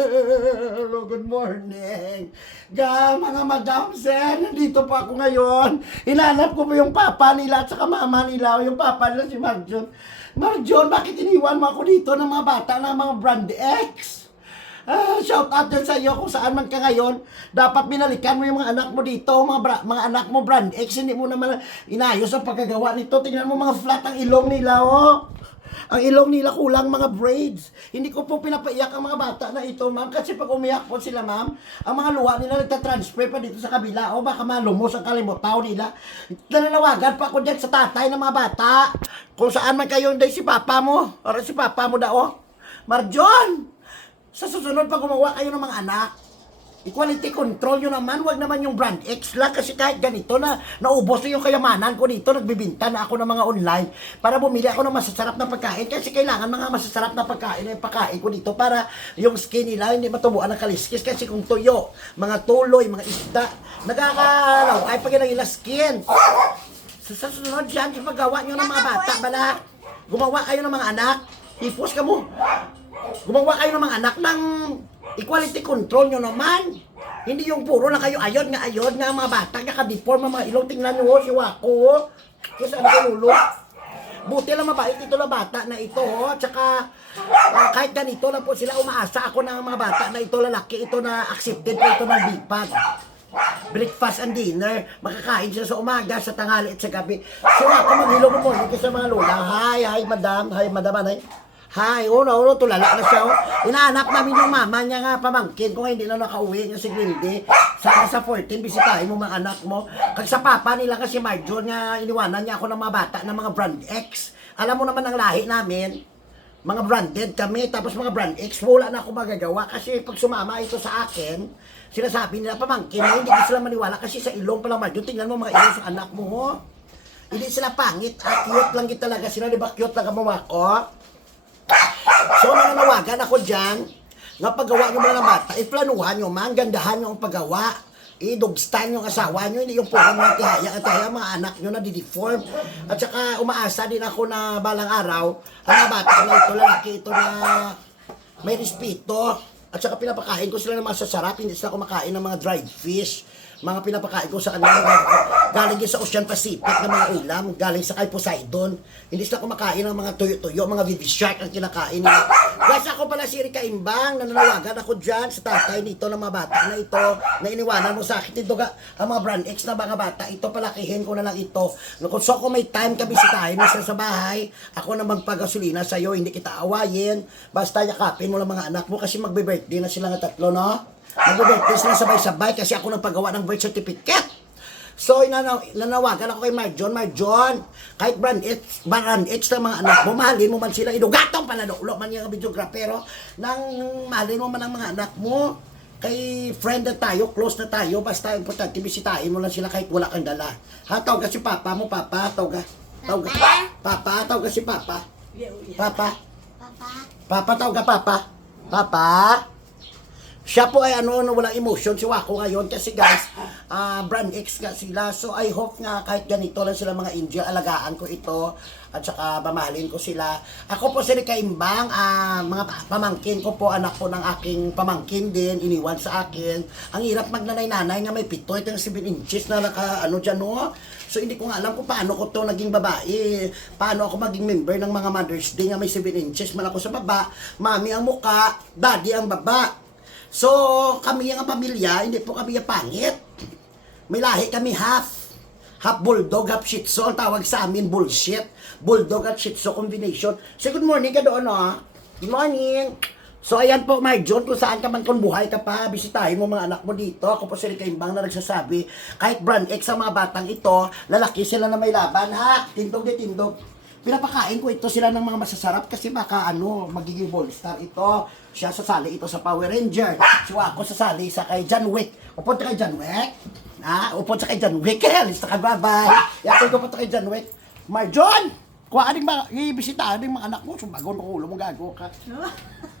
Hello, good morning. Ga, mga madam, sir, nandito po ako ngayon. Hinanap ko po yung papa nila at saka mama nila, o yung papa nila si Marjon. Marjon, bakit iniwan mo ako dito ng mga bata ng mga brand X? Ah, shout out din sa iyo kung saan man ka ngayon. Dapat binalikan mo yung mga anak mo dito, mga, bra- mga anak mo brand X. Hindi mo naman inayos ang pagkagawa nito. Tingnan mo mga flat ang ilong nila, oh. Ang ilong nila kulang mga braids. Hindi ko po pinapaiyak ang mga bata na ito, ma'am. Kasi pag umiyak po sila, ma'am, ang mga luha nila nagtatransfer pa dito sa kabila. O baka malumos ang kalimutaw nila. Nananawagan pa ako dyan sa tatay ng mga bata. Kung saan man kayo, hindi si papa mo. Or si papa mo daw. Marjon! Sa susunod pag gumawa kayo ng mga anak, equality control nyo naman, wag naman yung brand X lang kasi kahit ganito na naubos na yung kayamanan ko dito, nagbibinta na ako ng mga online para bumili ako ng masasarap na pagkain. Kasi kailangan mga masasarap na pagkain na yung pagkain ko dito para yung skin nila hindi matubuan ng kaliskis. Kasi kung tuyo, mga tuloy, mga isda, nagkakalaw ay pag yung skin. Sa susunod dyan, yung paggawa nyo ng mga bata, bala, gumawa kayo ng mga anak, ipos ka mo. Gumawa kayo ng mga anak ng equality control nyo naman. Hindi yung puro na kayo ayod nga ayod nga mga bata naka-deform ang mga ilong. Tingnan nyo, oh, si Wako. Kasi ano ko lulo. Buti lang mabait ito na bata na ito. Oh. Tsaka ah, kahit ganito lang po sila umaasa ako ng mga bata na ito lalaki ito na accepted po ito ng BIPAD breakfast and dinner. Makakain sila sa umaga, sa tanghali at sa gabi. So ako maghilo mo kasi sa mga lola. Hi, hi madam. Hi madam, anay. Hi, uno, uno, tulala na siya. Oh. Inaanap namin yung mama niya nga pamangkin kung hindi na nakauwi niya si Grilde. Sana sa 14, bisitahin mo mga anak mo. Kag sa papa nila kasi Marjon nga iniwanan niya ako ng mga bata ng mga brand X. Alam mo naman ang lahi namin mga branded kami, tapos mga brand X, wala na ako magagawa kasi pag sumama ito sa akin, sinasabi nila pamangkin na hindi sila maniwala kasi sa ilong pa lang Marjon, tingnan mo mga ilong sa anak mo, oh. Hindi sila pangit, ah, cute lang kita talaga sila, di ba cute lang ang mga ko? So, nananawagan ako dyan, nga paggawa ng mga bata, iplanuhan nyo man, gandahan nyo ang paggawa. I-dogstan yung asawa nyo, hindi yung puro mga tihaya at tihaya, mga anak nyo na dideform. At saka umaasa din ako na balang araw, ang mga bata na ito, lalaki ito na may respeto. At saka pinapakain ko sila ng masasarap, hindi sila kumakain ng mga dried fish. Mga pinapakain ko sa kanila, galing din sa Ocean Pacific na mga ulam, galing sa kay Poseidon. Hindi sila kumakain ng mga tuyo-tuyo, mga baby shark ang kinakain nila. Guys, ako pala si Rika Imbang, nananawagan ako dyan sa tatay nito ng mga bata na ito, na iniwanan mo sa akin. Ito ga, ang mga brand X na mga bata, ito palakihin ko na lang ito. Kung so kung may time kami sa tayo, minsan sa bahay, ako na magpagasolina sa'yo, hindi kita awayin. Basta yakapin mo lang mga anak mo kasi magbe-birthday na sila nga tatlo, no? Magbe-birthday sila sabay-sabay kasi ako nang paggawa ng birth certificate. So, inanaw, nanawagan ako kay Marjon, Marjon, kahit brand X, brand X ng mga anak mo, mahalin mo man sila, idugatong pala, ulo man yung videograpero, nang mahalin mo man ang mga anak mo, kay friend na tayo, close na tayo, basta importante, bisitahin mo lang sila kahit wala kang dala. Ha, tawag ka si Papa mo, Papa, tawag ka. Tawag ka. Papa, tawag ka si Papa. Papa. Papa, Papa, tawag ka, Papa. Papa. Siya po ay ano, no, walang emotion si Wako ngayon kasi guys, ah, brand X nga sila. So I hope nga kahit ganito lang sila mga angel, alagaan ko ito at saka mamahalin ko sila. Ako po si Rika Imbang, ah, mga pa- pamangkin ko po, anak po ng aking pamangkin din, iniwan sa akin. Ang hirap magnanay-nanay nga may pito, ito yung 7 inches na naka, ano dyan, no? So hindi ko nga alam kung paano ko to naging babae. Paano ako maging member ng mga Mother's Day nga may 7 inches man ako sa baba. Mami ang muka, daddy ang baba. So, kami ang pamilya, hindi po kami yung pangit. May lahi kami half. Half bulldog, half shih tzu. Ang tawag sa amin, bullshit. Bulldog at shih tzu combination. So, good morning ka doon, no? Good morning. So, ayan po, Marjon, kung saan ka man kung buhay ka pa, bisitahin mo mga anak mo dito. Ako po si Rika Imbang na nagsasabi, kahit brand X ang mga batang ito, lalaki sila na may laban, ha? Tindog di tindog. Pinapakain ko ito sila ng mga masasarap kasi baka ano, magiging ballstar ito. Siya sasali ito sa Power Ranger. So ako sasali sa kay John Wick. Upod ka kay John Wick. Ha? Upod sa kay John Wick. Kaya lista ka, bye-bye. Yakin ko po kay John Wick. Marjon! Kuha aning mga, ibisita aning mga anak mo. Sumbagong ko ulo mo gago ka.